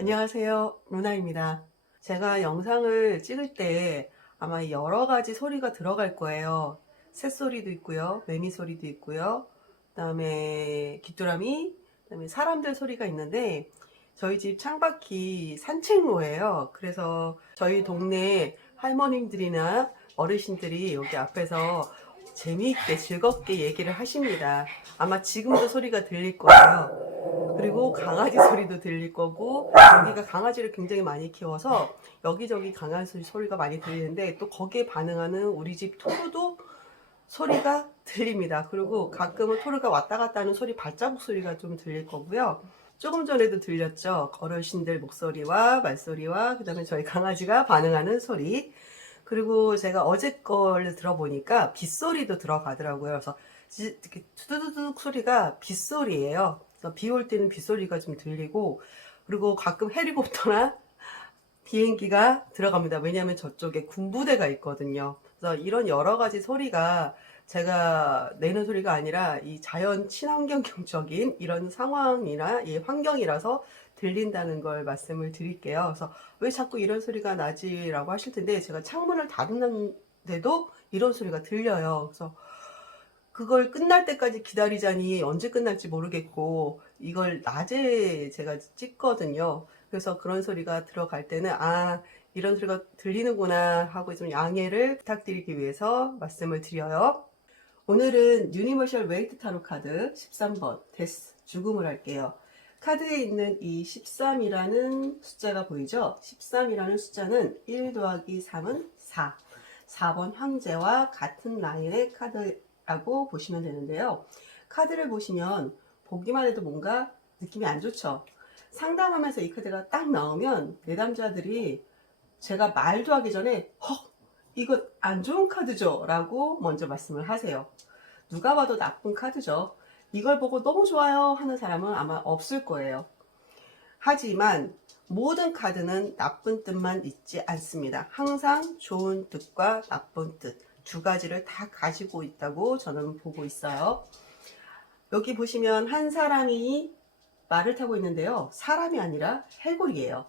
안녕하세요. 루나입니다. 제가 영상을 찍을 때 아마 여러 가지 소리가 들어갈 거예요. 새소리도 있고요. 매미 소리도 있고요. 그다음에 귀뚜라미, 그다음에 사람들 소리가 있는데 저희 집 창밖이 산책로예요. 그래서 저희 동네 할머님들이나 어르신들이 여기 앞에서 재미있게 즐겁게 얘기를 하십니다. 아마 지금도 소리가 들릴 거예요. 그리고 강아지 소리도 들릴 거고, 여기가 강아지를 굉장히 많이 키워서 여기저기 강아지 소리가 많이 들리는데, 또 거기에 반응하는 우리 집 토르도 소리가 들립니다. 그리고 가끔은 토르가 왔다 갔다 하는 소리, 발자국 소리가 좀 들릴 거고요. 조금 전에도 들렸죠. 어르신들 목소리와 말소리와 그다음에 저희 강아지가 반응하는 소리. 그리고 제가 어제 걸 들어보니까 빗소리도 들어가더라고요. 그래서 이렇게 투두두둑 소리가 빗소리예요. 그래서 비 올 때는 빗소리가 좀 들리고, 그리고 가끔 헬리콥터나 비행기가 들어갑니다. 왜냐하면 저쪽에 군부대가 있거든요. 그래서 이런 여러 가지 소리가 제가 내는 소리가 아니라 이 자연 친환경적인 이런 상황이나 이 환경이라서 들린다는 걸 말씀을 드릴게요. 그래서 왜 자꾸 이런 소리가 나지라고 하실 텐데, 제가 창문을 닫았는데도 이런 소리가 들려요. 그래서 그걸 끝날 때까지 기다리자니 언제 끝날지 모르겠고, 이걸 낮에 제가 찍거든요. 그래서 그런 소리가 들어갈 때는 이런 소리가 들리는구나 하고 좀 양해를 부탁드리기 위해서 말씀을 드려요. 오늘은 유니버셜 웨이트 타로 카드 13번 데스 죽음을 할게요. 카드에 있는 이 13이라는 숫자가 보이죠? 13이라는 숫자는 1 더하기 3은 4. 4번 황제와 같은 라인의 카드라고 보시면 되는데요. 카드를 보시면 보기만 해도 뭔가 느낌이 안 좋죠? 상담하면서 이 카드가 딱 나오면 내담자들이 제가 말도 하기 전에 이거 안 좋은 카드죠? 라고 먼저 말씀을 하세요. 누가 봐도 나쁜 카드죠. 이걸 보고 너무 좋아요 하는 사람은 아마 없을 거예요. 하지만 모든 카드는 나쁜 뜻만 있지 않습니다. 항상 좋은 뜻과 나쁜 뜻 두 가지를 다 가지고 있다고 저는 보고 있어요. 여기 보시면 한 사람이 말을 타고 있는데요. 사람이 아니라 해골이에요.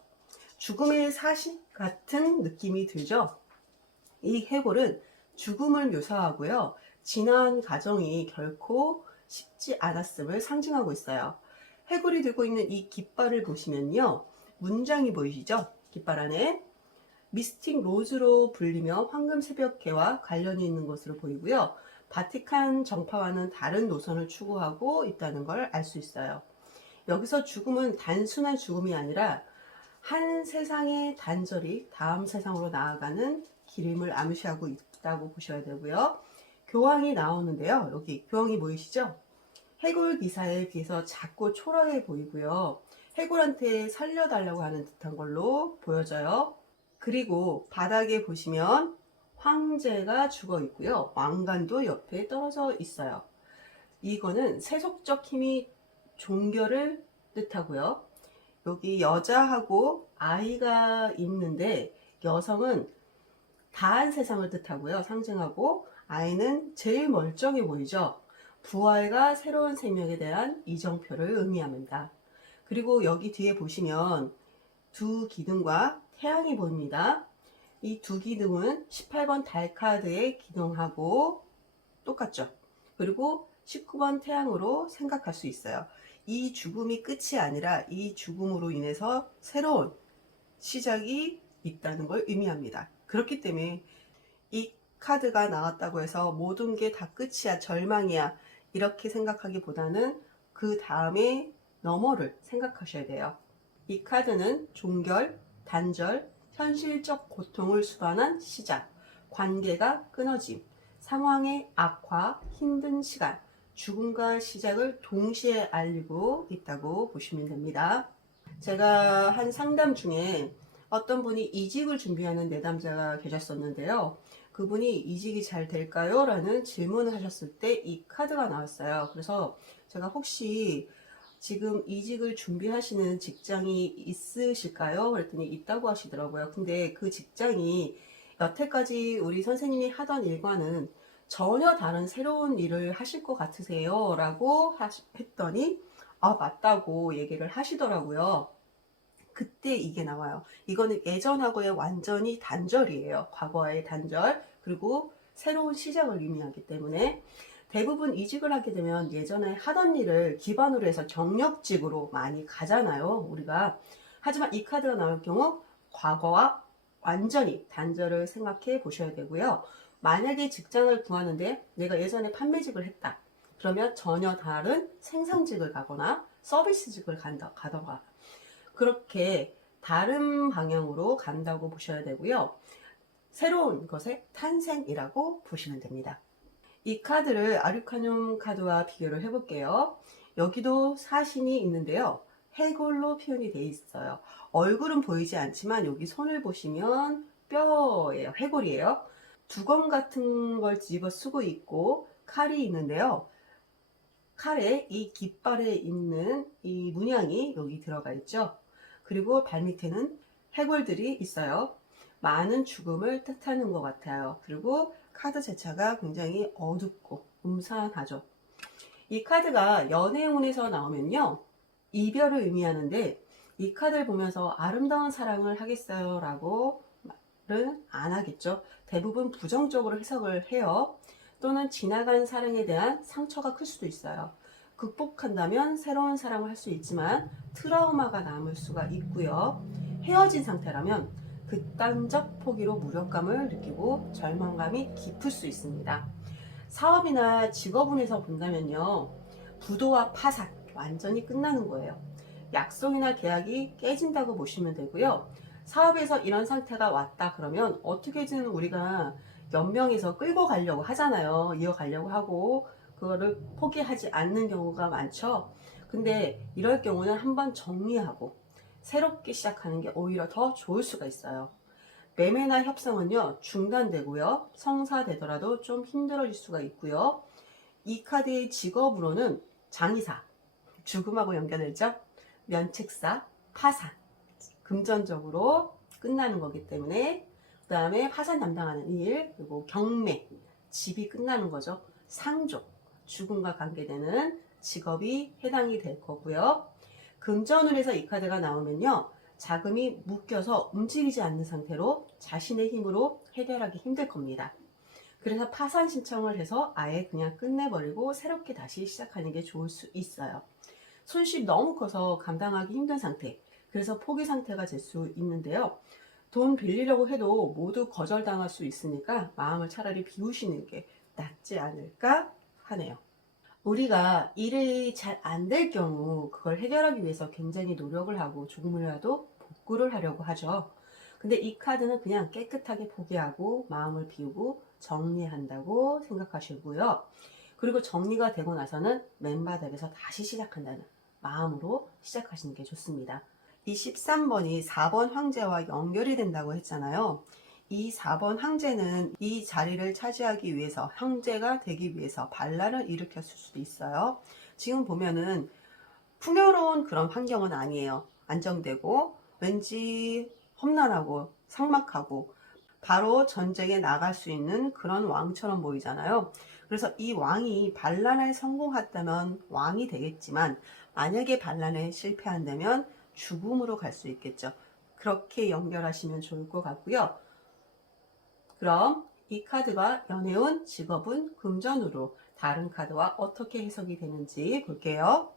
죽음의 사신 같은 느낌이 들죠. 이 해골은 죽음을 묘사하고요. 지난 과정이 결코 쉽지 않았음을 상징하고 있어요. 해골이 들고 있는 이 깃발을 보시면요. 문장이 보이시죠? 깃발 안에 미스틱 로즈로 불리며 황금 새벽해와 관련이 있는 것으로 보이고요. 바티칸 정파와는 다른 노선을 추구하고 있다는 걸 알 수 있어요. 여기서 죽음은 단순한 죽음이 아니라 한 세상의 단절이 다음 세상으로 나아가는 길임을 암시하고 있다고 보셔야 되고요. 교황이 나오는데요. 여기 교황이 보이시죠? 해골 기사에 비해서 작고 초라해 보이고요. 해골한테 살려달라고 하는 듯한 걸로 보여져요. 그리고 바닥에 보시면 황제가 죽어 있고요. 왕관도 옆에 떨어져 있어요. 이거는 세속적 힘이 종결을 뜻하고요. 여기 여자하고 아이가 있는데 여성은 다한 세상을 뜻하고요. 상징하고 아이는 제일 멀쩡해 보이죠. 부활과 새로운 생명에 대한 이정표를 의미합니다. 그리고 여기 뒤에 보시면 두 기둥과 태양이 보입니다. 이 두 기둥은 18번 달 카드의 기둥하고 똑같죠. 그리고 19번 태양으로 생각할 수 있어요. 이 죽음이 끝이 아니라 이 죽음으로 인해서 새로운 시작이 있다는 걸 의미합니다. 그렇기 때문에 이 카드가 나왔다고 해서 모든 게 다 끝이야, 절망이야 이렇게 생각하기보다는 그 다음에 너머를 생각하셔야 돼요. 이 카드는 종결, 단절, 현실적 고통을 수반한 시작, 관계가 끊어짐, 상황의 악화, 힘든 시간, 죽음과 시작을 동시에 알리고 있다고 보시면 됩니다. 제가 한 상담 중에 어떤 분이 이직을 준비하는 내담자가 계셨었는데요. 그분이 이직이 잘 될까요? 라는 질문을 하셨을 때 이 카드가 나왔어요. 그래서 제가 혹시 지금 이직을 준비하시는 직장이 있으실까요? 그랬더니 있다고 하시더라고요. 근데 그 직장이 여태까지 우리 선생님이 하던 일과는 전혀 다른 새로운 일을 하실 것 같으세요? 라고 했더니 맞다고 얘기를 하시더라고요. 그때 이게 나와요. 이거는 예전하고의 완전히 단절이에요. 과거와의 단절, 그리고 새로운 시작을 의미하기 때문에 대부분 이직을 하게 되면 예전에 하던 일을 기반으로 해서 경력직으로 많이 가잖아요, 우리가. 하지만 이 카드가 나올 경우 과거와 완전히 단절을 생각해 보셔야 되고요. 만약에 직장을 구하는데 내가 예전에 판매직을 했다. 그러면 전혀 다른 생산직을 가거나 서비스직을 가던가 그렇게 다른 방향으로 간다고 보셔야 되고요. 새로운 것의 탄생이라고 보시면 됩니다. 이 카드를 아르카눔 카드와 비교를 해볼게요. 여기도 사신이 있는데요. 해골로 표현이 되어 있어요. 얼굴은 보이지 않지만 여기 손을 보시면 뼈예요. 해골이에요. 두검 같은 걸 집어 쓰고 있고 칼이 있는데요. 칼에 이 깃발에 있는 이 문양이 여기 들어가 있죠. 그리고 발밑에는 해골들이 있어요. 많은 죽음을 뜻하는 것 같아요. 그리고 카드 자체가 굉장히 어둡고 음산하죠. 이 카드가 연애운에서 나오면요, 이별을 의미하는데 이 카드를 보면서 아름다운 사랑을 하겠어요 라고 말은 안 하겠죠. 대부분 부정적으로 해석을 해요. 또는 지나간 사랑에 대한 상처가 클 수도 있어요. 극복한다면 새로운 사랑을 할 수 있지만 트라우마가 남을 수가 있고요. 헤어진 상태라면 극단적 포기로 무력감을 느끼고 절망감이 깊을 수 있습니다. 사업이나 직업운에서 본다면요, 부도와 파산 완전히 끝나는 거예요. 약속이나 계약이 깨진다고 보시면 되고요. 사업에서 이런 상태가 왔다 그러면 어떻게든 우리가 연명해서 끌고 가려고 하잖아요. 이어가려고 하고 그거를 포기하지 않는 경우가 많죠. 근데 이럴 경우는 한번 정리하고 새롭게 시작하는 게 오히려 더 좋을 수가 있어요. 매매나 협상은요, 중단되고요. 성사되더라도 좀 힘들어질 수가 있고요. 이 카드의 직업으로는 장의사, 죽음하고 연결되죠. 면책사, 파산, 금전적으로 끝나는 거기 때문에, 그 다음에 파산 담당하는 일, 그리고 경매, 집이 끝나는 거죠. 상조, 죽음과 관계되는 직업이 해당이 될 거고요. 금전운에서 이 카드가 나오면요, 자금이 묶여서 움직이지 않는 상태로 자신의 힘으로 해결하기 힘들 겁니다. 그래서 파산 신청을 해서 아예 그냥 끝내버리고 새롭게 다시 시작하는 게 좋을 수 있어요. 손실이 너무 커서 감당하기 힘든 상태, 그래서 포기 상태가 될 수 있는데요. 돈 빌리려고 해도 모두 거절당할 수 있으니까 마음을 차라리 비우시는 게 낫지 않을까 하네요. 우리가 일이 잘 안 될 경우 그걸 해결하기 위해서 굉장히 노력을 하고 조금이라도 복구를 하려고 하죠. 근데 이 카드는 그냥 깨끗하게 포기하고 마음을 비우고 정리한다고 생각하시고요. 그리고 정리가 되고 나서는 맨바닥에서 다시 시작한다는 마음으로 시작하시는 게 좋습니다. 이 13번이 4번 황제와 연결이 된다고 했잖아요. 이 4번 황제는 이 자리를 차지하기 위해서, 황제가 되기 위해서 반란을 일으켰을 수도 있어요. 지금 보면은 풍요로운 그런 환경은 아니에요. 안정되고 왠지 험난하고 삭막하고 바로 전쟁에 나갈 수 있는 그런 왕처럼 보이잖아요. 그래서 이 왕이 반란에 성공했다면 왕이 되겠지만 만약에 반란에 실패한다면 죽음으로 갈 수 있겠죠. 그렇게 연결하시면 좋을 것 같고요. 그럼 이 카드가 연애운, 직업은, 금전으로 다른 카드와 어떻게 해석이 되는지 볼게요.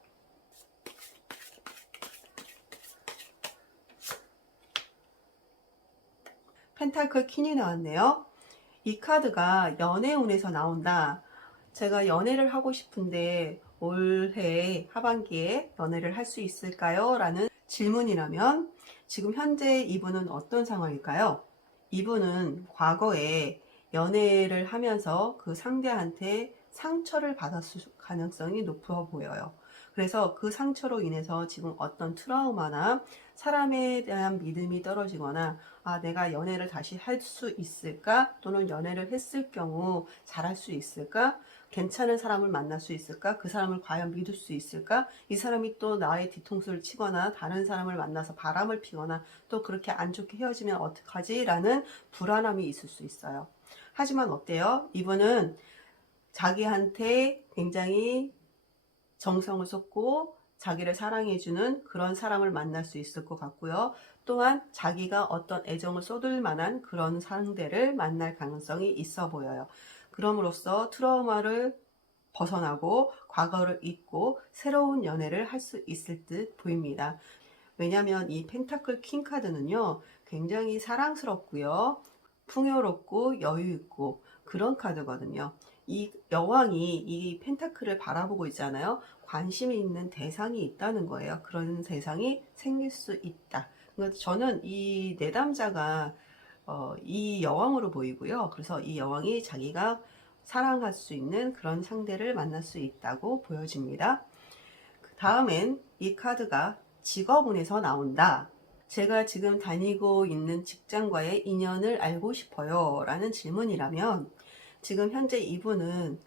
펜타클 퀸이 나왔네요. 이 카드가 연애운에서 나온다. 제가 연애를 하고 싶은데 올해 하반기에 연애를 할 수 있을까요? 라는 질문이라면 지금 현재 이분은 어떤 상황일까요? 이분은 과거에 연애를 하면서 그 상대한테 상처를 받았을 가능성이 높아 보여요. 그래서 그 상처로 인해서 지금 어떤 트라우마나 사람에 대한 믿음이 떨어지거나 내가 연애를 다시 할 수 있을까? 또는 연애를 했을 경우 잘할 수 있을까? 괜찮은 사람을 만날 수 있을까? 그 사람을 과연 믿을 수 있을까? 이 사람이 또 나의 뒤통수를 치거나 다른 사람을 만나서 바람을 피거나 또 그렇게 안 좋게 헤어지면 어떡하지? 라는 불안함이 있을 수 있어요. 하지만 어때요? 이분은 자기한테 굉장히 정성을 쏟고 자기를 사랑해주는 그런 사람을 만날 수 있을 것 같고요. 또한 자기가 어떤 애정을 쏟을 만한 그런 상대를 만날 가능성이 있어 보여요. 그럼으로써 트라우마를 벗어나고 과거를 잊고 새로운 연애를 할 수 있을 듯 보입니다. 왜냐하면 이 펜타클 킹 카드는요, 굉장히 사랑스럽고요, 풍요롭고 여유있고 그런 카드거든요. 이 여왕이 이 펜타클을 바라보고 있잖아요. 관심이 있는 대상이 있다는 거예요. 그런 대상이 생길 수 있다. 그러니까 저는 이 내담자가 이 여왕으로 보이고요. 그래서 이 여왕이 자기가 사랑할 수 있는 그런 상대를 만날 수 있다고 보여집니다. 그 다음엔 이 카드가 직업운에서 나온다. 제가 지금 다니고 있는 직장과의 인연을 알고 싶어요 라는 질문이라면, 지금 현재 이분은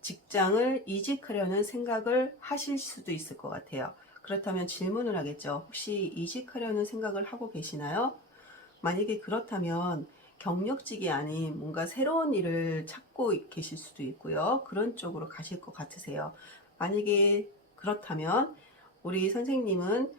직장을 이직하려는 생각을 하실 수도 있을 것 같아요. 그렇다면 질문을 하겠죠. 혹시 이직하려는 생각을 하고 계시나요? 만약에 그렇다면 경력직이 아닌 뭔가 새로운 일을 찾고 계실 수도 있고요. 그런 쪽으로 가실 것 같으세요. 만약에 그렇다면 우리 선생님은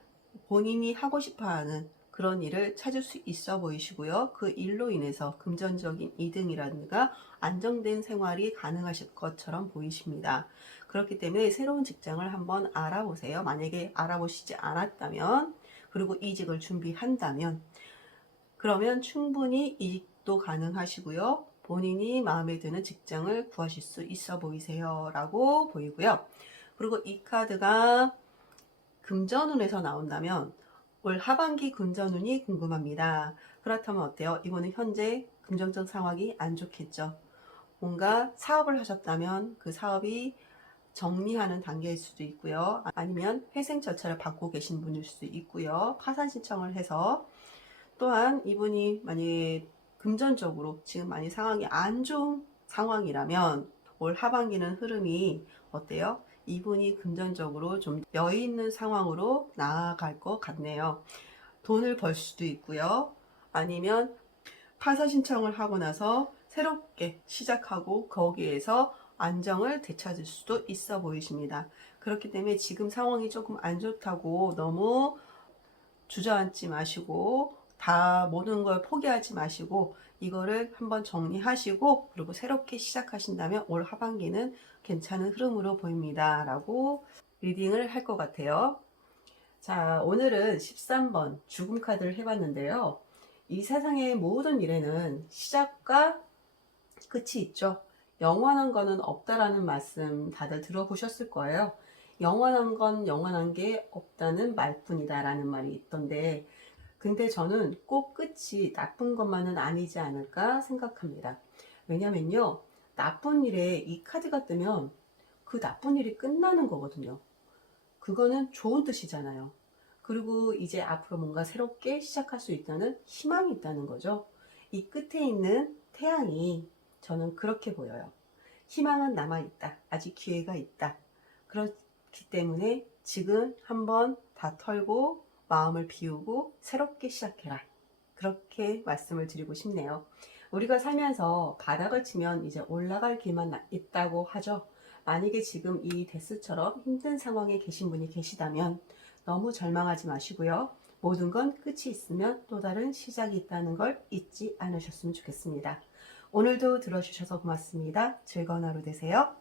본인이 하고 싶어 하는 그런 일을 찾을 수 있어 보이시고요. 그 일로 인해서 금전적인 이득이라든가 안정된 생활이 가능하실 것처럼 보이십니다. 그렇기 때문에 새로운 직장을 한번 알아보세요. 만약에 알아보시지 않았다면, 그리고 이직을 준비한다면, 그러면 충분히 이직도 가능하시고요. 본인이 마음에 드는 직장을 구하실 수 있어 보이세요 라고 보이고요. 그리고 이 카드가 금전운에서 나온다면 올 하반기 금전운이 궁금합니다. 그렇다면 어때요? 이거는 현재 금전적 상황이 안 좋겠죠. 뭔가 사업을 하셨다면 그 사업이 정리하는 단계일 수도 있고요. 아니면 회생 절차를 밟고 계신 분일 수도 있고요. 파산 신청을 해서, 또한 이분이 만약에 금전적으로 지금 많이 상황이 안 좋은 상황이라면 올 하반기는 흐름이 어때요? 이분이 금전적으로 좀 여유 있는 상황으로 나아갈 것 같네요. 돈을 벌 수도 있고요. 아니면 파산 신청을 하고 나서 새롭게 시작하고 거기에서 안정을 되찾을 수도 있어 보이십니다. 그렇기 때문에 지금 상황이 조금 안 좋다고 너무 주저앉지 마시고, 다 모든 걸 포기하지 마시고, 이거를 한번 정리하시고 그리고 새롭게 시작하신다면 올 하반기는 괜찮은 흐름으로 보입니다 라고 리딩을 할 것 같아요. 자, 오늘은 13번 죽음 카드를 해봤는데요. 이 세상의 모든 일에는 시작과 끝이 있죠. 영원한 거는 없다라는 말씀 다들 들어보셨을 거예요. 영원한 건 영원한 게 없다는 말뿐이다 라는 말이 있던데, 근데 저는 꼭 끝이 나쁜 것만은 아니지 않을까 생각합니다. 왜냐면요, 나쁜 일에 이 카드가 뜨면 그 나쁜 일이 끝나는 거거든요. 그거는 좋은 뜻이잖아요. 그리고 이제 앞으로 뭔가 새롭게 시작할 수 있다는 희망이 있다는 거죠. 이 끝에 있는 태양이 저는 그렇게 보여요. 희망은 남아있다. 아직 기회가 있다. 그렇기 때문에 지금 한번 다 털고 마음을 비우고 새롭게 시작해라. 그렇게 말씀을 드리고 싶네요. 우리가 살면서 바닥을 치면 이제 올라갈 길만 있다고 하죠. 만약에 지금 이 데스처럼 힘든 상황에 계신 분이 계시다면 너무 절망하지 마시고요. 모든 건 끝이 있으면 또 다른 시작이 있다는 걸 잊지 않으셨으면 좋겠습니다. 오늘도 들어주셔서 고맙습니다. 즐거운 하루 되세요.